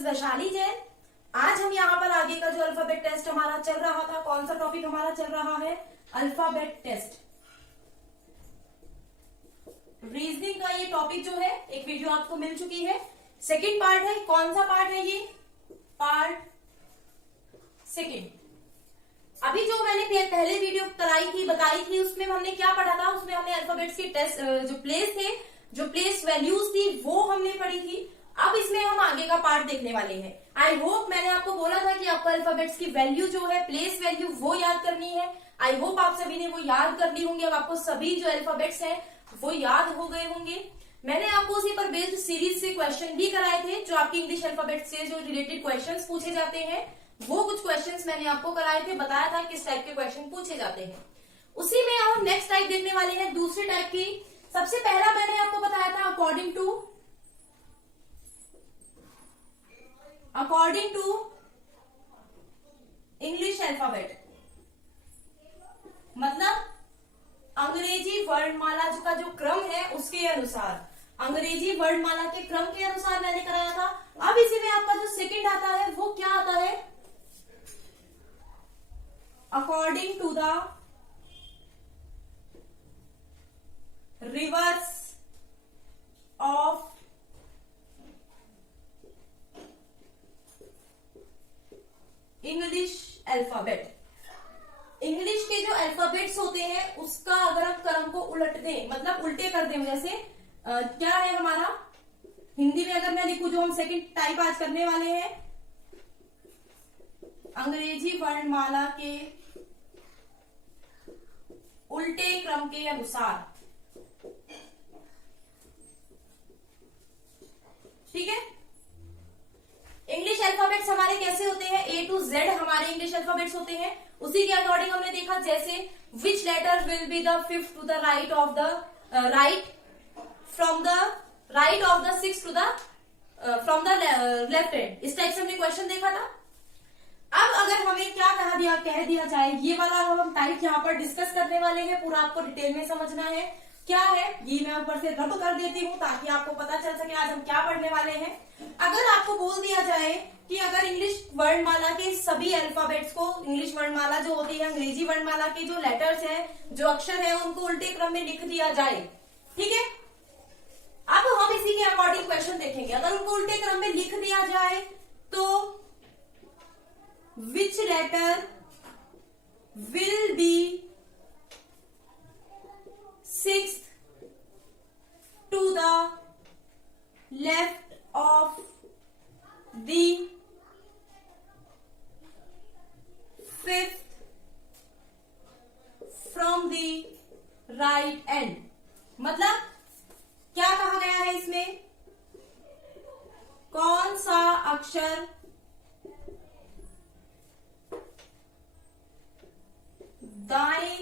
Is Vaishali Jain. आज हम यहाँ पर आगे का जो अल्फाबेट टेस्ट हमारा चल रहा था, कौन सा टॉपिक हमारा चल रहा है? Alphabet test. रीजनिंग का ये टॉपिक जो है, एक वीडियो आपको मिल चुकी है, सेकंड पार्ट है। कौन सा पार्ट है ये? Part second. अभी जो मैंने पहले वीडियो बताई थी, उसमें हमने क्या पढ़ा था? उसमें हमने अल्फाबेट्स के टेस्ट जो प्लेस थे, जो प्लेस वैल्यूज थी, वो हमने पढ़ी थी। अब इसमें हम आगे का पार्ट देखने वाले हैं। आई होप, मैंने आपको बोला था कि आपको अल्फाबेट्स की वैल्यू जो है, प्लेस वैल्यू, वो याद करनी है। आई होप आप सभी ने वो याद कर ली होंगी। अब आपको सभी जो अल्फाबेट्स हैं वो याद हो गए होंगे। मैंने आपको उसी पर बेस्ड सीरीज से क्वेश्चन भी कराए थे, जो आपके इंग्लिश अल्फाबेट से जो रिलेटेड क्वेश्चंस पूछे जाते हैं, वो कुछ क्वेश्चंस मैंने आपको कराए थे, बताया था किस टाइप के क्वेश्चन पूछे जाते हैं। उसी में हम नेक्स्ट टाइप देखने वाले हैं, दूसरे टाइप की। सबसे पहला मैंने आपको बताया था अकॉर्डिंग टू इंग्लिश अल्फाबेट, मतलब अंग्रेजी वर्णमाला का जो क्रम है उसके अनुसार, अंग्रेजी वर्णमाला के क्रम के अनुसार मैंने कराया था। अब इसी में आपका जो सेकंड आता है वो क्या आता है? According to the reverse of English alphabet. English के जो अल्फाबेट्स होते हैं उसका अगर हम क्रम को उलट दें, मतलब उल्टे कर दें, जैसे क्या है हमारा हिंदी में अगर मैं लिखूं, जो हम सेकंड टाइप आज करने वाले हैं, अंग्रेजी वर्णमाला के उल्टे क्रम के अनुसार। ठीक है, इंग्लिश अल्फाबेट्स हमारे कैसे होते हैं? A to Z हमारे इंग्लिश अल्फाबेट्स होते हैं। उसी के अकॉर्डिंग हमने देखा, जैसे which letter will be the fifth to the right of the right from the right of the six to the from the left hand. इस टाइप से हमने क्वेश्चन देखा था। अब अगर हमें क्या कह दिया जाए, ये वाला हम टाइप यहाँ पर डिस्कस करने वाले हैं, पूरा आपको डिटेल में समझना है क्या है। ये मैं ऊपर से रब कर देती हूँ ताकि आपको पता चल सके आज हम क्या पढ़ने वाले हैं। अगर आपको बोल दिया जाए कि अगर इंग्लिश वर्णमाला के सभी अल्फाबेट्स को, इंग्लिश वर्णमाला जो होती है, अंग्रेजी वर्णमाला के जो लेटर्स हैं, जो अक्षर है, उनको उल्टे क्रम में लिख दिया जाए, ठीक है। अब हम इसी के अकॉर्डिंग क्वेश्चन देखेंगे। अगर उनको उल्टे क्रम में लिख दिया जाए तो which letter will be sixth to the left of the fifth from the right end। मतलब क्या कहा गया है इसमें? कौन सा अक्षर दाएं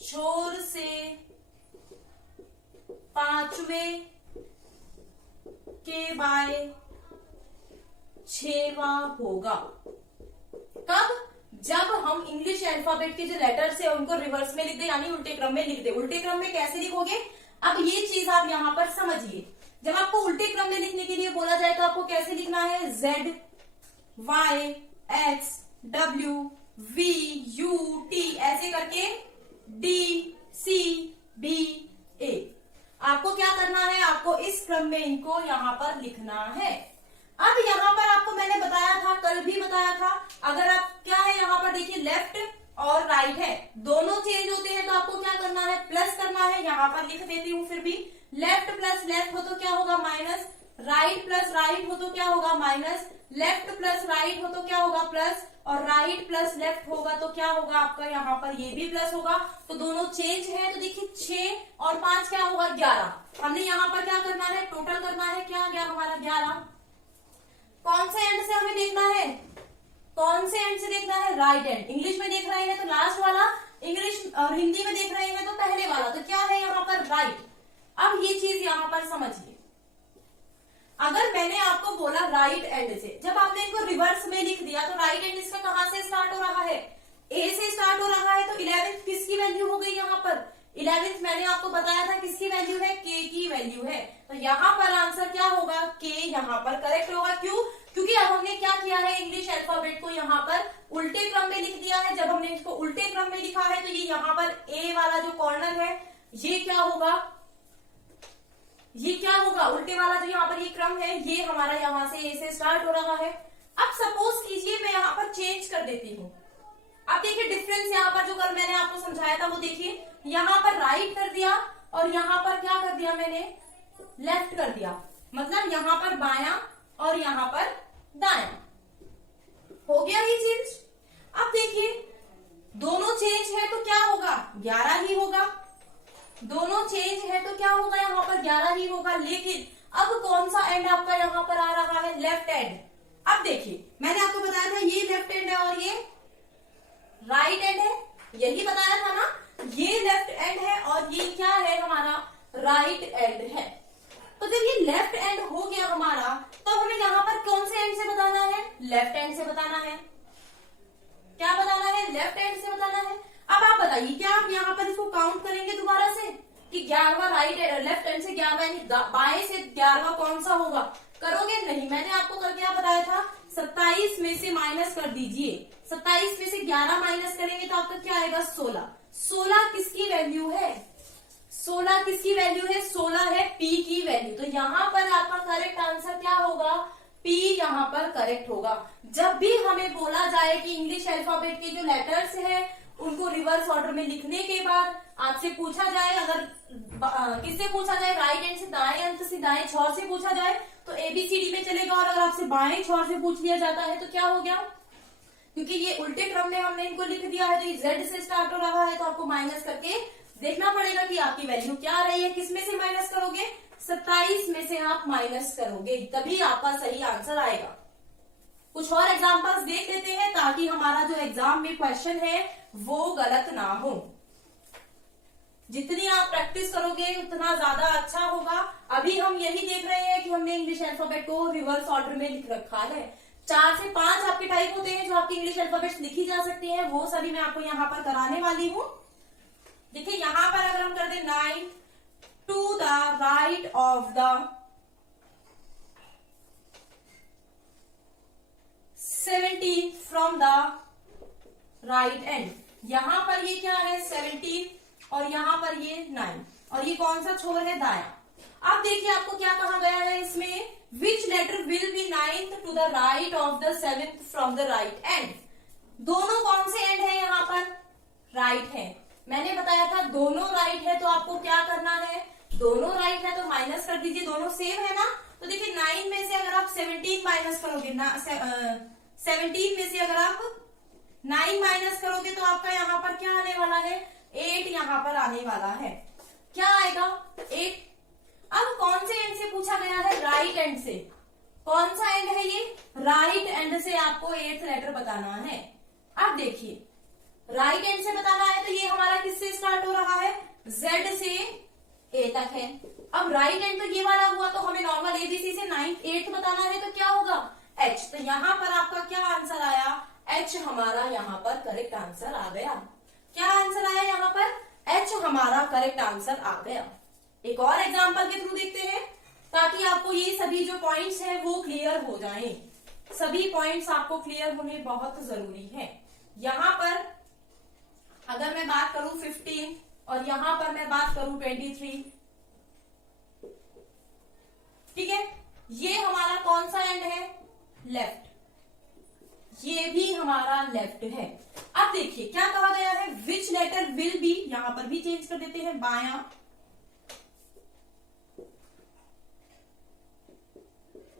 छोर से पांचवें के बाय छेवां होगा? कब? जब हम इंग्लिश अल्फाबेट के जो लेटर्स है उनको रिवर्स में लिख दे, यानी उल्टे क्रम में लिख दे। उल्टे क्रम में कैसे लिखोगे? अब ये चीज आप यहां पर समझिए। जब आपको उल्टे क्रम में लिखने के लिए बोला जाए तो आपको कैसे लिखना है? Z Y X W V U T ऐसे करके D C B A। आपको क्या करना है? आपको इस क्रम में इनको यहां पर लिखना है। अब यहां पर आपको मैंने बताया था, कल भी बताया था, अगर आप क्या है यहां पर देखिए, लेफ्ट और राइट है, दोनों चेंज होते हैं, तो आपको क्या करना है? प्लस करना है। यहां पर लिख देती हूं फिर भी, लेफ्ट प्लस लेफ्ट हो तो क्या होगा? माइनस। राइट प्लस राइट हो तो क्या होगा? माइनस। लेफ्ट प्लस राइट हो तो क्या होगा? प्लस। और राइट प्लस लेफ्ट होगा तो क्या होगा आपका? यहाँ पर ये भी प्लस होगा। तो दोनों चेंज है। तो देखिए 6 और 5 क्या होगा? 11। हमने यहाँ पर क्या करना है? टोटल करना है। क्या आ गया हमारा? 11। कौन से एंड से हमें देखना है? कौन से एंड से देखना है? Right and. इंग्लिश में देख रहे हैं तो लास्ट वाला, इंग्लिश और हिंदी में देख रहे हैं तो पहले वाला। तो क्या है यहाँ पर? राइट। अब ये चीज यहाँ पर समझिए। अगर मैंने आपको बोला राइट एंड से, जब आपने इनको रिवर्स में लिख दिया तो राइट एंड इसका कहां से स्टार्ट हो रहा है? ए से स्टार्ट हो रहा है। तो 11 किसकी वैल्यू हो गई यहाँ पर? 11th मैंने आपको बताया था किसकी वैल्यू है, के की वैल्यू है। तो यहाँ पर आंसर क्या होगा, के यहाँ पर करेक्ट होगा। क्यों? क्योंकि अब हमने क्या किया है, इंग्लिश अल्फाबेट को यहाँ पर उल्टे क्रम में लिख दिया है। जब हमने इसको उल्टे क्रम में लिखा है तो ये यहाँ पर ए वाला जो कॉर्नर है ये क्या होगा, ये क्या होगा, उल्टे वाला जो यहाँ पर ये क्रम है ये हमारा यहाँ से ए से स्टार्ट हो रहा है। अब सपोज कीजिए मैं यहाँ पर चेंज कर देती हूँ। अब देखिए डिफरेंस यहाँ पर जो कल मैंने आपको समझाया था वो देखिए, यहाँ पर राइट कर दिया और यहाँ पर क्या कर दिया मैंने, लेफ्ट कर दिया। मतलब यहाँ पर बायां और यहाँ पर दायां हो गया ये चेंज। अब देखिए दोनों चेंज है तो क्या होगा, 11 ही होगा। दोनों चेंज है तो क्या होगा, यहाँ पर 11 ही होगा। लेकिन अब कौन सा एंड आपका यहाँ पर आ रहा है, लेफ्ट एंड। अब देखिए मैंने आपको बताया था ये लेफ्ट एंड है और ये राइट एंड है, यही बताया था ना। ये लेफ्ट एंड है और ये क्या है हमारा, राइट एंड है। तो जब ये लेफ्ट एंड हो गया हमारा, तो हमें यहाँ पर कौन से एंड से बताना है, लेफ्ट एंड से बताना है। क्या बताना है, लेफ्ट एंड से बताना है। अब आप बताइए क्या आप यहाँ पर इसको काउंट करेंगे दोबारा से कि 11वां राइट लेफ्ट एंड से 11वां यानी बाएं से 11वां कौन सा होगा, करोगे नहीं। मैंने आपको कल क्या बताया था, 27 में से माइनस कर दीजिए। 27 में से 11 माइनस करेंगे तो आपका क्या आएगा, 16। 16 किसकी वैल्यू है, 16 किसकी वैल्यू है, 16 है पी की वैल्यू। तो यहाँ पर आपका करेक्ट आंसर क्या होगा, पी यहाँ पर करेक्ट होगा। जब भी हमें बोला जाए कि इंग्लिश अल्फाबेट के जो लेटर्स हैं उनको रिवर्स ऑर्डर में लिखने के बाद आपसे पूछा जाए, अगर किससे पूछा जाए, राइट हैंड से दाएं अंत से दाएं छोर से पूछा जाए तो एबीसीडी में चलेगा। और अगर आपसे बाएं छोर से पूछ लिया जाता है तो क्या हो गया, क्योंकि ये उल्टे क्रम में हमने इनको लिख दिया है तो ये जेड से स्टार्ट हो रहा है, तो आपको माइनस करके देखना पड़ेगा कि आपकी वैल्यू क्या आ रही है। किस में से माइनस करोगे, 27 में से आप माइनस करोगे, तभी आपका सही आंसर आएगा। कुछ और एग्जांपल्स देख लेते हैं ताकि हमारा जो एग्जाम में क्वेश्चन है वो गलत ना हो। जितनी आप प्रैक्टिस करोगे उतना ज्यादा अच्छा होगा। अभी हम यही देख रहे हैं कि हमने इंग्लिश अल्फाबेट को रिवर्स ऑर्डर में लिख रखा है। 4 से 5 आपके टाइप होते हैं जो आपकी इंग्लिश अल्फाबेट्स लिखी जा सकती हैं, वो सभी मैं आपको यहाँ पर कराने वाली हूँ। देखिए यहाँ पर अगर हम कर दें 9 to the right of the 17 from the right end. यहां पर ये क्या है 17 और यहां पर ये 9 और ये कौन सा छोर है, दाया। अब देखिए आपको क्या कहा गया है इसमें, which letter will be 9th to the right of the 7th from the right end. दोनों कौन से एंड है, यहाँ पर राइट है। मैंने बताया था दोनों राइट है तो आपको क्या करना है, दोनों राइट है तो माइनस कर दीजिए, दोनों सेम है ना। तो देखिए 9 में से अगर आप 17 माइनस करोगे ना, 17 में से अगर आप 9 माइनस करोगे तो आपका यहाँ पर क्या आने वाला है, 8 यहाँ पर आने वाला है। क्या आएगा, 8। अब कौन से एंड से पूछा गया है, राइट एंड से। कौन सा एंड है ये, राइट एंड से आपको 8th लेटर बताना है। अब देखिए राइट एंड से बताना है तो ये हमारा किससे स्टार्ट हो रहा है, जेड से ए तक है। अब राइट एंड तो ये वाला हुआ तो हमें नॉर्मल एबीसी से 9th 8th बताना है तो क्या होगा, एच। तो यहाँ पर आपका क्या आंसर आया, एच हमारा यहाँ पर करेक्ट आंसर आ गया। क्या आंसर आया यहाँ पर, एच हमारा करेक्ट आंसर आ गया। एक और एग्जांपल के थ्रू देखते हैं ताकि आपको ये सभी जो पॉइंट्स हैं वो क्लियर हो जाएं। सभी पॉइंट्स आपको क्लियर होने बहुत जरूरी है। यहाँ पर अगर मैं बात करूं 15 और यहाँ पर मैं बात करूं 23, ठीक है। ये हमारा कौन सा एंड है, लेफ्ट। ये भी हमारा लेफ्ट है। अब देखिए क्या कहा गया है, विच लेटर विल बी, यहां पर भी चेंज कर देते हैं, बायां।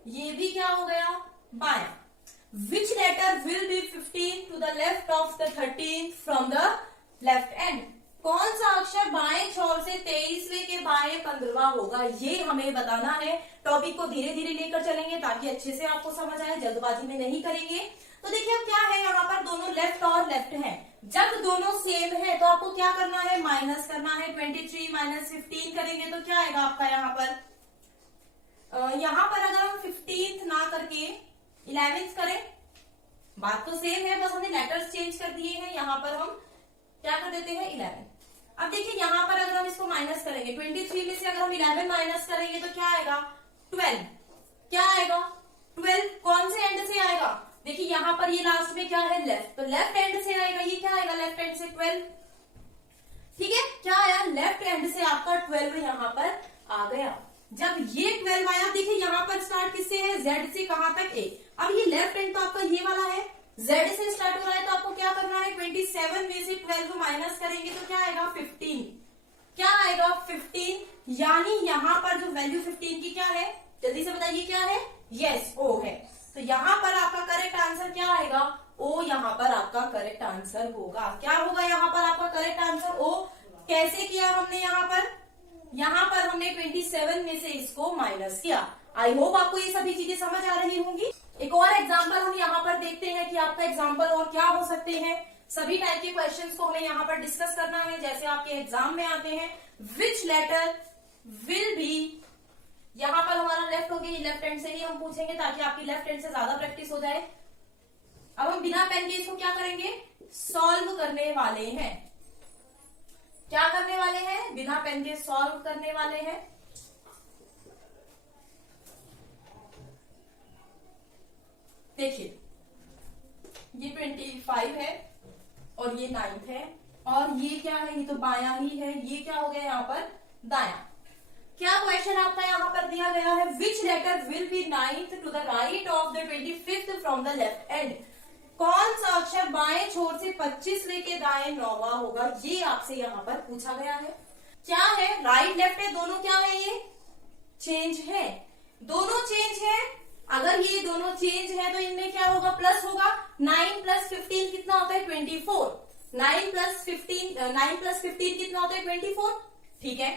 ये भी क्या हो गया, बायां। Which letter will be 15 to the left of the 13th from the left end. कौन सा अक्षर बाएं छोर से 23वें के बाएं 15वां होगा, ये हमें बताना है। टॉपिक को धीरे धीरे लेकर चलेंगे ताकि अच्छे से आपको समझ आए, जल्दबाजी में नहीं करेंगे। तो देखिए अब क्या है, यहाँ पर दोनों लेफ्ट और लेफ्ट हैं। जब दोनों सेम है तो आपको क्या करना है, माइनस करना है। 23 माइनस 15 करेंगे तो क्या आएगा आपका यहाँ पर, यहाँ पर अगर हम 15th ना करके 11th करें, बात तो सेम है, बस हमने लेटर्स चेंज कर दिए हैं। यहाँ पर हम क्या कर देते हैं 11। अब देखिए यहाँ पर अगर हम इसको माइनस करेंगे 23 में से अगर हम 11 माइनस करेंगे तो क्या आएगा 12। क्या आएगा 12। कौन से एंड से आएगा, देखिए यहाँ पर ये लास्ट में क्या है लेफ्ट, तो लेफ्ट एंड से आएगा। ये क्या आएगा लेफ्ट एंड से 12। ठीक है, क्या आया लेफ्ट एंड से आपका 12 यहाँ पर आ गया। जब ये 12 आया, देखिए यहाँ पर स्टार्ट किससे है, Z से, कहां तक A। अब ये लेफ्ट एंड तो आपका ये वाला है, Z से स्टार्ट हो रहा है, तो आपको क्या करना है 27 में से 12 को माइनस करेंगे तो क्या आएगा 15। क्या आएगा 15, यानी यहाँ पर जो वैल्यू 15 की क्या है, जल्दी से बताइए क्या है, यस O है। तो यहाँ पर आपका करेक्ट आंसर क्या आएगा, O यहाँ पर आपका करेक्ट आंसर होगा। क्या होगा यहाँ पर आपका करेक्ट आंसर O। कैसे किया हमने यहाँ पर हमने 27 में से इसको माइनस किया। आई होप आपको ये सभी चीजें समझ आ रही होंगी। एक और एग्जांपल हम यहाँ पर देखते हैं कि आपका एग्जांपल और क्या हो सकते हैं। सभी टाइप के क्वेश्चंस को हमें यहाँ पर डिस्कस करना है, जैसे आपके एग्जाम में आते हैं। विच लेटर विल बी, यहाँ पर हमारा लेफ्ट हो गया, लेफ्ट हैंड से ही हम पूछेंगे ताकि आपकी लेफ्ट हैंड से ज्यादा प्रैक्टिस हो जाए। अब हम बिना पेन के इसको क्या करेंगे, सॉल्व करने वाले हैं। क्या करने वाले हैं, बिना पेन के सॉल्व करने वाले हैं। देखिए ये 25 है और ये 9 है और ये क्या है, ये तो बायां ही है, ये क्या हो गया यहाँ पर दायां। क्या क्वेश्चन आपका यहाँ पर दिया गया है, which letter will be 9th to the right of the 25th from the left end. कौन सा अक्षर बाएं छोर से 25वें के दाएं 9वां होगा, ये आपसे यहाँ पर पूछा गया है। क्या है, राइट लेफ्ट है, दोनों क्या है, ये चेंज है, दोनों चेंज है। अगर ये दोनों चेंज है तो इनमें क्या होगा, प्लस होगा। 9 + 15 कितना होता है 24। 9 + 15 कितना होता है 24। ठीक है,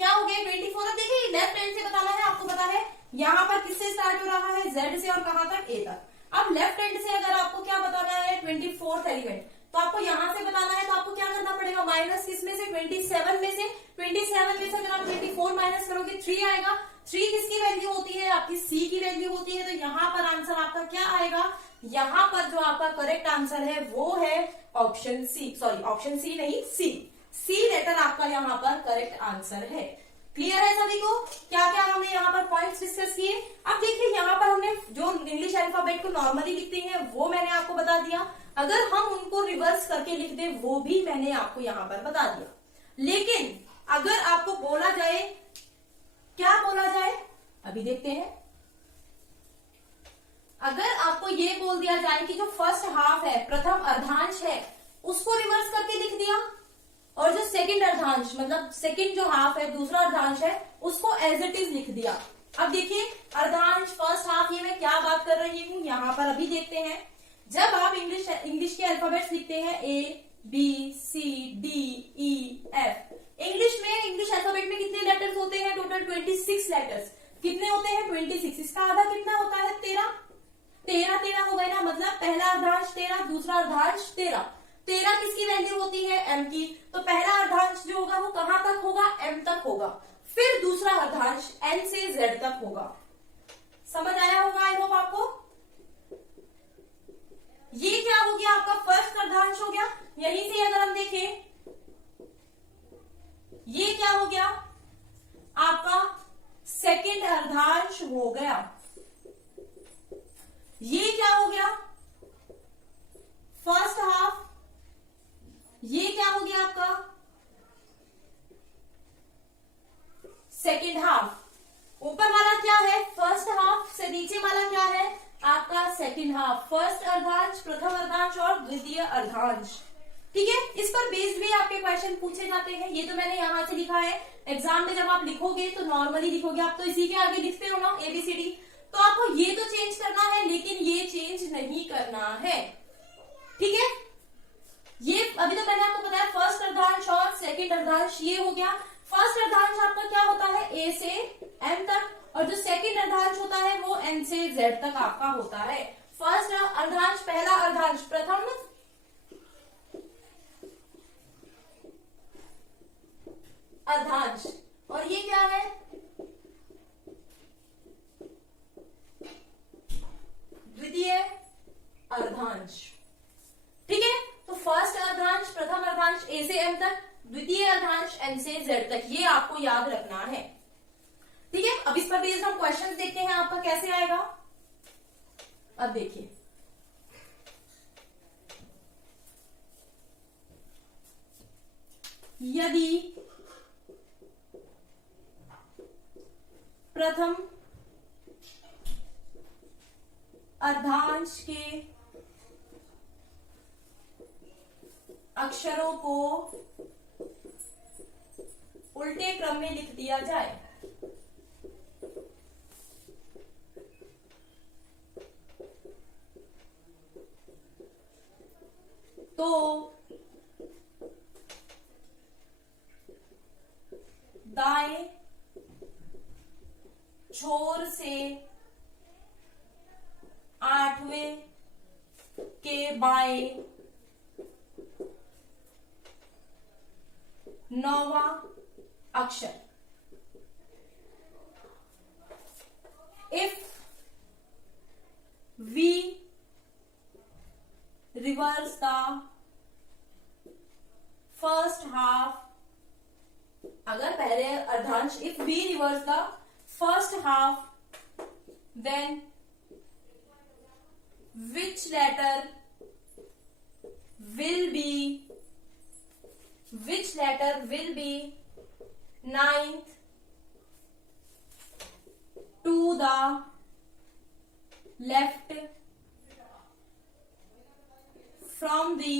क्या हो गया 24। अब देखिए लेफ्ट हैंड से बताना है, आपको पता है यहाँ पर किससे स्टार्ट हो रहा है, Z से, और कहां तक A तक। अब लेफ्ट हैंड से अगर आपको क्या बताना है 24th एलिमेंट, तो आपको यहां से बताना है, तो आपको क्या करना पड़ेगा, माइनस किसमें से 27 में से। 27 में से अगर आप 24 माइनस करोगे 3 आएगा। 3 किसकी वैल्यू होती है, आपकी C की वैल्यू होती है। तो यहाँ पर आंसर आपका क्या आएगा, यहाँ पर जो आपका करेक्ट आंसर है वो है option C, sorry option C नहीं, सी लेटर आपका यहाँ पर करेक्ट आंसर है। क्लियर है सभी को, क्या क्या हमने यहाँ पर पॉइंट्स डिस्कस किए। अब देखिए यहाँ पर हमने जो इंग्लिश अल्फाबेट को नॉर्मली लिखते हैं वो मैंने आपको बता दिया। अगर हम उनको रिवर्स करके लिख दें वो भी मैंने आपको यहाँ पर बता दिया। लेकिन अगर आपको बोला जाए, क्या बोला जाए अभी देखते हैं। अगर आपको ये बोल दिया जाए कि जो फर्स्ट हाफ है, प्रथम अर्धांश है, उसको रिवर्स करके लिख दिया, और जो सेकंड अर्धांश मतलब सेकंड जो हाफ है, दूसरा अर्धांश है, उसको एज इट इज लिख दिया। अब देखिए अर्धांश फर्स्ट हाफ, ये मैं क्या बात कर रही हूँ यहाँ पर अभी देखते हैं। जब आप इंग्लिश के अल्फाबेट्स लिखते हैं ABCDEF, इंग्लिश अल्फाबेट में कितने लेटर्स होते हैं, टोटल 26 लेटर्स। कितने होते हैं 26, इसका आधा कितना होता है 13 हो गए ना, मतलब पहला अर्धांश 13, दूसरा अर्धांश 13 किसकी वैल्यू होती है M की। तो पहला अर्धांश जो होगा वो कहां तक होगा, M तक होगा। फिर दूसरा अर्धांश N से Z तक होगा। समझ आया होगा आई होप आपको। ये क्या हो गया, आपका फर्स्ट अर्धांश हो गया। यहीं से अगर हम देखें, ये क्या हो गया, आपका सेकंड अर्धांश हो गया। ये क्या हो गया, फर्स्ट हाफ। ये क्या हो गया आपका सेकेंड हाफ। ऊपर वाला क्या है, फर्स्ट हाफ, से नीचे वाला क्या है आपका सेकेंड हाफ। फर्स्ट अर्धांश, प्रथम अर्धांश और द्वितीय अर्धांश। ठीक है, इस पर बेस्ड भी आपके क्वेश्चन पूछे जाते हैं। ये तो मैंने यहां से लिखा है, एग्जाम में जब आप लिखोगे तो नॉर्मली लिखोगे, आप तो इसी के आगे लिखते हो ना ABCD, तो आपको ये तो चेंज करना है लेकिन ये चेंज नहीं करना है। ठीक है, ये अभी तो मैंने आपको बताया फर्स्ट अर्धांश और सेकंड अर्धांश, ये हो गया। फर्स्ट अर्धांश आपका क्या होता है A से M तक, और जो सेकंड अर्धांश होता है वो N से Z तक आपका होता है। फर्स्ट अर्धांश, पहला अर्धांश, प्रथम अर्धांश, और ये क्या है द्वितीय अर्धांश। ठीक है, तो फर्स्ट अर्धांश, प्रथम अर्धांश A से M तक, तक, ये आपको याद रखना है। ठीक है, अब इस पर बेस्ड हम क्वेश्चन देखते हैं आपका कैसे आएगा। अब देखिए, यदि प्रथम अर्धांश के अक्षरों को उल्टे क्रम में लिख दिया जाए तो दाएं छोर से 8वें के बाएं 9वां अक्षर, if we reverse the first half, अगर पहले अर्धांश if we reverse the first half, then which letter will be ninth to the left from the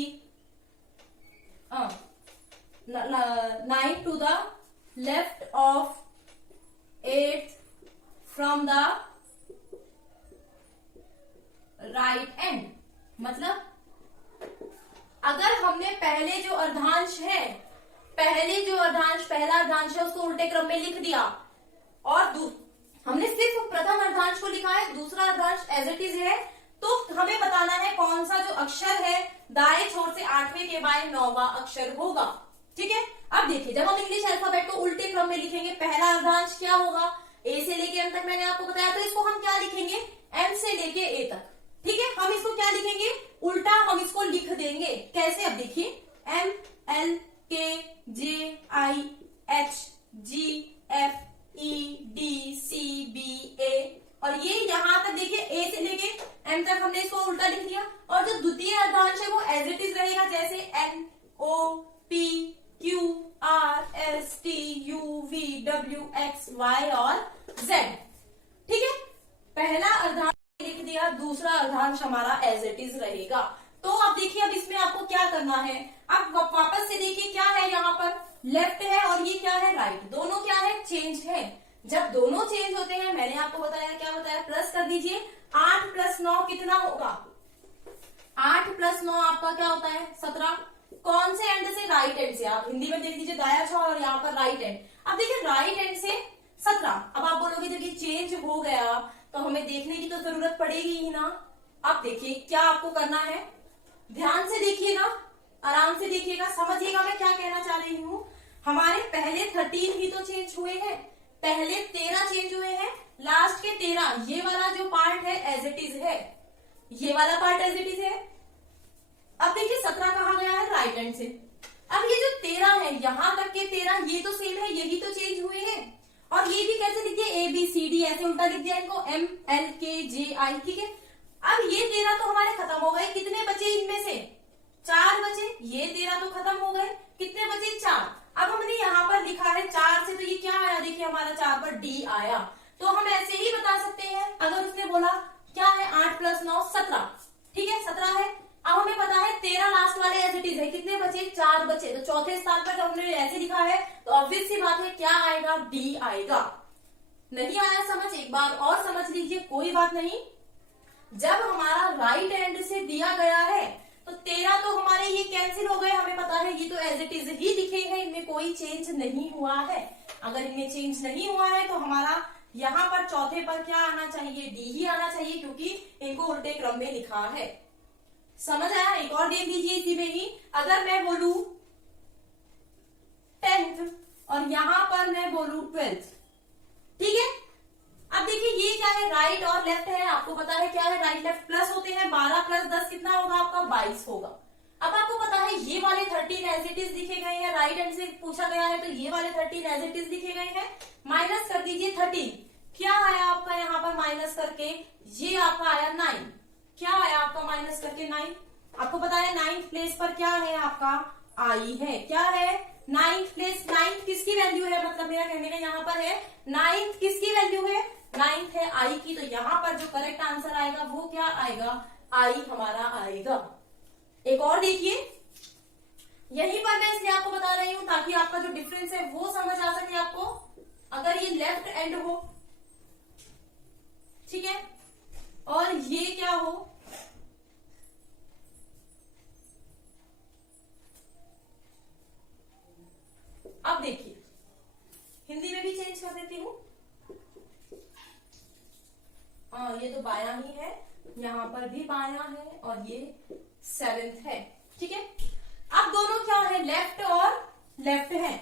ninth to the left of eighth from the right end। मतलब अगर हमने पहले जो अर्धांश है, पहला अर्धांश है उसको उल्टे क्रम में लिख दिया और हमने सिर्फ प्रथम अर्धांश को लिखा है, दूसरा अर्धांश एज इट इज है, तो हमें बताना है कौन सा जो अक्षर है दाएं छोर से 8वें के बाएं 9वां अक्षर होगा। ठीक है, अब देखिए जब हम इंग्लिश अल्फाबेट को उल्टे क्रम में लिखेंगे, पहला अर्धांश क्या होगा, ए से लेके एम तक मैंने आपको बताया, तो इसको हम क्या लिखेंगे, एम से लेके ए तक। ठीक है, हम इसको क्या लिखेंगे, उल्टा हम इसको लिख देंगे। कैसे, अब देखिए, M L K J I H G F E D C B A, और ये यहां तक देखिए ए से लेके एम तक हमने इसको उल्टा लिख दिया, और जो द्वितीय अर्धांश है वो एज इट इज रहेगा, जैसे N O P Q R S T U V W X Y और जेड। ठीक है, पहला अर्धांश लिख दिया, दूसरा अर्धांश हमारा एज इट इज रहेगा। तो अब देखिए, अब इसमें आपको क्या करना है, अब वापस से देखिए क्या है, यहाँ पर लेफ्ट है और ये क्या है, राइट, दोनों क्या है, चेंज है। जब दोनों चेंज होते हैं, मैंने आपको बताया, क्या बताया, प्लस कर दीजिए, 8 + 9 कितना होगा, 8 + 9 आपका क्या होता है, 17। कौन से एंड से, राइट एंड से, आप हिंदी में देख लीजिए दाया छोर और यहाँ पर राइट एंड। अब देखिए राइट एंड से 17, अब आप बोलोगे जब ये चेंज हो गया तो हमें देखने की तो जरूरत पड़ेगी ही ना। अब देखिए क्या आपको करना है, ध्यान से देखिएगा, आराम से देखिएगा, समझिएगा मैं क्या कहना चाह रही हूँ। हमारे पहले 13 ही तो चेंज हुए हैं, पहले 13 चेंज हुए हैं, लास्ट के 13, ये वाला जो पार्ट है एज इट इज है, ये वाला पार्ट एज इट इज है। अब देखिए 17 कहा गया है राइट हैंड से। अब ये जो 13 है, यहां तक के 13 ये तो सेम है, यही तो चेंज हुए हैं, और ये भी कैसे लिख दिया, ए बी सी डी, ऐसे उल्टा लिख दिया इनको, एम एल के जे आई। ठीक है, अब ये 13 तो हमारे खत्म हो गए, कितने बचे इनमें से, 4 बचे, ये 13 तो खत्म हो गए, कितने बचे, 4। अब हमने यहाँ पर लिखा है 4 से, तो ये क्या आया, देखिए हमारा 4 पर डी आया। तो हम ऐसे ही बता सकते हैं, अगर उसने बोला क्या है, 8 + 9 17, ठीक है 17 है। अब हमें पता है 13 लास्ट वाले एज इट इज है, कितने बचे, 4 बचे, तो चौथे स्थान पर जब हमने ऐसे लिखा है तो ऑब्वियस सी बात है क्या आएगा, डी आएगा। नहीं आया समझ, एक बार और समझ लीजिए, कोई बात नहीं। जब हमारा राइट एंड से दिया गया है तो 13 तो हमारे ये कैंसिल हो गए, हमें पता है ये तो एज इट इज ही लिखे हैं, इनमें कोई चेंज नहीं हुआ है। अगर इनमें चेंज नहीं हुआ है तो हमारा यहाँ पर चौथे पर क्या आना चाहिए, डी ही आना चाहिए, क्योंकि इनको उल्टे क्रम में लिखा है। समझ आया, एक और देख लीजिए इसी में ही, अगर मैं बोलू 10th और यहां पर मैं बोलू 12th, ठीक है। अब देखिए ये क्या है, राइट और लेफ्ट है, आपको पता है क्या है, राइट लेफ्ट प्लस होते हैं, 12 + 10 कितना होगा आपका, 22 होगा। अब आपको पता है ये वाले 13 एज इट इज लिखे गए हैं, राइट हैंड से पूछा गया है तो ये वाले 13 एज इट इज लिखे गए हैं। माइनस कर दीजिए 13, क्या आया आपका यहाँ पर माइनस करके, ये आपका आया 9। क्या आया आपका माइनस करके 9? आपको पता है 9th प्लेस पर क्या है आपका आई है, क्या है 9th प्लेस। 9th किसकी वैल्यू है, मतलब मेरा कहने का यहाँ पर है 9th किसकी वैल्यू है, 9th है आई की। तो यहाँ पर जो करेक्ट आंसर आएगा वो क्या आएगा, आई हमारा आएगा। एक और देखिए, यहीं पर मैं इसलिए आपको बता रही हूं ताकि आपका जो डिफरेंस है वो समझ आ सके आपको। अगर ये लेफ्ट एंड हो, ठीक है, और ये क्या हो, अब देखिए हिंदी में भी चेंज कर देती हूं। ये तो बायां ही है, यहां पर भी बायां है और ये 7th है, ठीक है। अब दोनों क्या है, लेफ्ट और लेफ्ट है,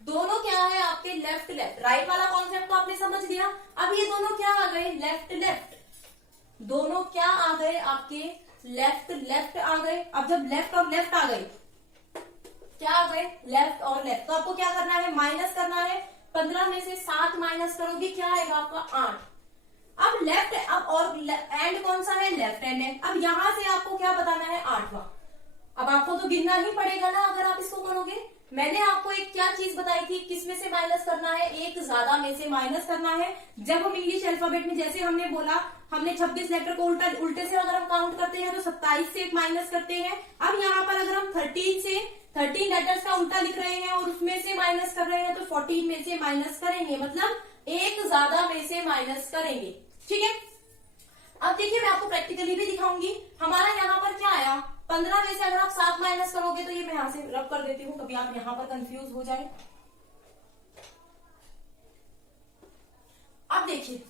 दोनों क्या है आपके लेफ्ट लेफ्ट। राइट वाला कॉन्सेप्ट तो आपने समझ लिया। अब ये दोनों क्या आ गए, लेफ्ट लेफ्ट, दोनों क्या आ गए आपके लेफ्ट लेफ्ट आ गए। अब जब लेफ्ट और लेफ्ट आ गए, क्या आ गए, लेफ्ट और लेफ्ट, तो आपको क्या करना है, माइनस करना है। 15 में से 7 माइनस करोगे क्या आएगा आपका 8। अब लेफ्ट, अब और एंड कौन सा है, लेफ्ट एंड है। अब यहां से आपको क्या बताना है, 8वां। अब आपको तो गिनना ही पड़ेगा ना अगर आप इसको करोगे। मैंने आपको एक क्या चीज बताई थी, किस में से माइनस करना है, एक ज्यादा में से माइनस करना है। जब हम इंग्लिश अल्फाबेट में, जैसे हमने बोला, हमने 26 लेटर को उल्टे से अगर हम काउंट करते हैं तो 27 से माइनस करते हैं। अब यहाँ पर अगर हम 13 लेटर्स का उल्टा लिख रहे हैं और उसमें से माइनस कर रहे हैं तो 14 में से माइनस करेंगे, मतलब एक ज्यादा में से माइनस करेंगे, ठीक है। अब देखिए मैं आपको प्रैक्टिकली भी दिखाऊंगी। हमारा यहाँ पर क्या आया, 15 में से अगर आप 7 माइनस करोगे तो ये मैं यहां से रब कर देती हूँ, कभी आप यहां पर कंफ्यूज हो जाए। अब देखिए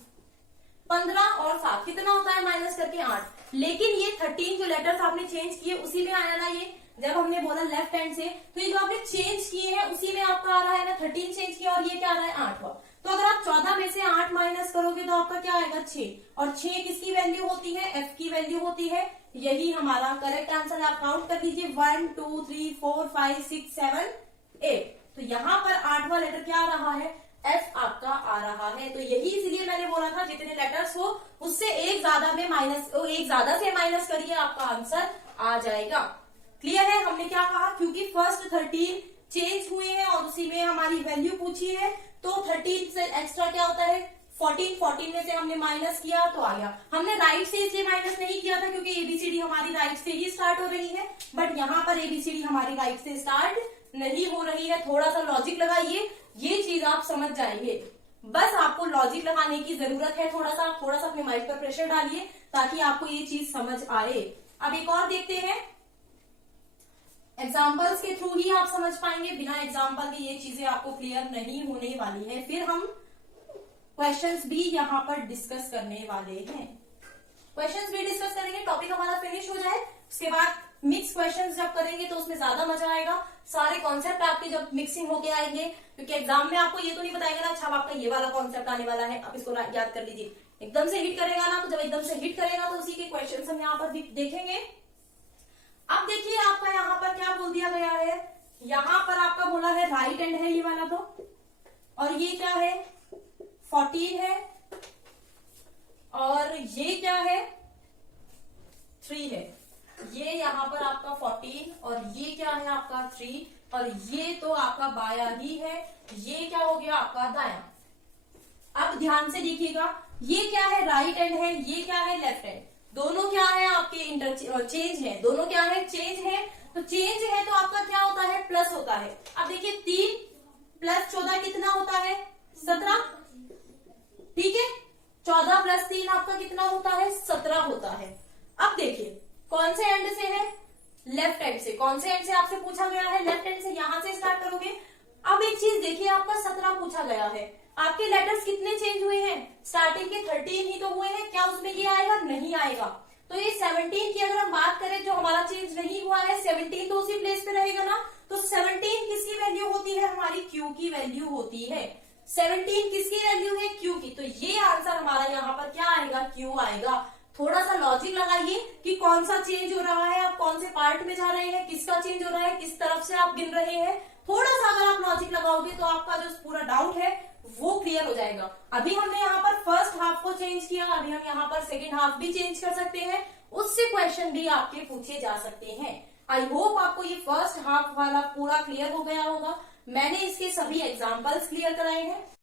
15 और 7 कितना होता है, माइनस करके 8। लेकिन ये 13 जो लेटर्स आपने चेंज किए उसी में आया ना, ये जब हमने बोला लेफ्ट हैंड से, तो ये जो आपने चेंज किए हैं उसी में आपका आ रहा है ना, 13 चेंज किया और ये क्या आ रहा है 8वां। तो अगर आप 14 में से 8 माइनस करोगे तो आपका क्या आएगा 6, और 6 किसकी वैल्यू होती है, एफ की वैल्यू होती है। यही हमारा करेक्ट आंसर है। आप काउंट कर लीजिए 1 2 3 4 5 6 7 8। तो यहाँ पर 8वां लेटर क्या आ रहा है, एफ आपका आ रहा है। तो यही इसलिए मैंने बोला था जितने लेटर्स हो उससे एक ज्यादा में माइनस, एक ज्यादा से माइनस करिए, आपका आंसर आ जाएगा। क्लियर है, हमने क्या कहा, क्योंकि फर्स्ट 13 चेंज हुए हैं और उसी में हमारी वैल्यू पूछी है, तो 13 से एक्स्ट्रा क्या होता है 14 में से हमने माइनस किया तो आ गया। हमने राइट से इसलिए माइनस नहीं किया था क्योंकि एबीसीडी हमारी राइट से ही स्टार्ट हो रही है, बट यहाँ पर एबीसीडी हमारी राइट से स्टार्ट नहीं हो रही है। थोड़ा सा लॉजिक लगाइए, ये चीज आप समझ जाएंगे। बस आपको लॉजिक लगाने की जरूरत है, थोड़ा सा अपने माइंड पर प्रेशर डालिए ताकि आपको ये चीज समझ आए। अब एक और देखते हैं, एग्जाम्पल्स के थ्रू ही आप समझ पाएंगे, बिना एग्जाम्पल के ये चीजें आपको क्लियर नहीं होने वाली है। फिर हम क्वेश्चंस भी यहाँ पर डिस्कस करने वाले हैं, क्वेश्चंस भी डिस्कस करेंगे। टॉपिक हमारा फिनिश हो जाए उसके बाद मिक्स क्वेश्चंस जब करेंगे तो उसमें ज्यादा मजा आएगा। सारे कॉन्सेप्ट आपके जब मिक्सिंग होके आएंगे, क्योंकि एग्जाम में आपको ये तो नहीं बताएगा ना, अच्छा आपका ये वाला कॉन्सेप्ट आने वाला है, आप इसको याद कर लीजिए। एकदम से हिट करेगा ना, तो जब एकदम से हिट करेगा तो उसी के क्वेश्चन हम यहाँ पर देखेंगे। अब देखिए आपका यहाँ पर क्या बोल दिया गया है, यहाँ पर आपका बोला है राइट हैंड है ये वाला तो, और ये क्या है 14 है, और ये क्या है 3 है। ये यहाँ पर आपका 14 और ये क्या है आपका 3, और ये तो आपका बाया ही है, ये क्या हो गया आपका दाया। अब ध्यान से देखिएगा, ये क्या है राइट हैंड है, ये क्या है लेफ्ट हैंड, दोनों क्या है आपके इंटरचेंज है, दोनों क्या है चेंज है। तो चेंज है तो आपका क्या होता है प्लस होता है। अब देखिए 3 + 14 कितना होता है 17, ठीक है। 14 + 3 आपका कितना होता है 17 होता है। अब देखिए कौन से एंड से है, लेफ्ट हैंड से। कौन से एंड से आपसे पूछा गया है, लेफ्ट हैंड से, यहां से स्टार्ट करोगे। अब एक चीज देखिए, आपका 17 पूछा गया है, आपके लेटर्स कितने चेंज हुए हैं, स्टार्टिंग के 13 ही तो हुए हैं, क्या उसमें ये आएगा, नहीं आएगा। तो ये 17 की अगर हम बात करें जो हमारा चेंज नहीं हुआ है, 17 तो उसी प्लेस पे रहेगा ना। तो 17 किसकी वैल्यू होती है, हमारी क्यू की वैल्यू होती है। 17 किसकी वैल्यू है, क्यू की। तो ये आंसर हमारा यहाँ पर क्या आएगा, क्यू आएगा। थोड़ा सा लॉजिक लगाइए कि कौन सा चेंज हो रहा है, आप कौन से पार्ट में जा रहे हैं, किसका चेंज हो रहा है, किस तरफ से आप गिन रहे हैं। थोड़ा सा अगर आप लॉजिक लगाओगे तो आपका जो पूरा डाउट है वो क्लियर हो जाएगा। अभी हमने यहाँ पर फर्स्ट हाफ को चेंज किया, अभी हम यहाँ पर सेकेंड हाफ भी चेंज कर सकते हैं, उससे क्वेश्चन भी आपके पूछे जा सकते हैं। आई होप आपको ये फर्स्ट हाफ वाला पूरा क्लियर हो गया होगा। मैंने इसके सभी एग्जाम्पल्स क्लियर कराए हैं।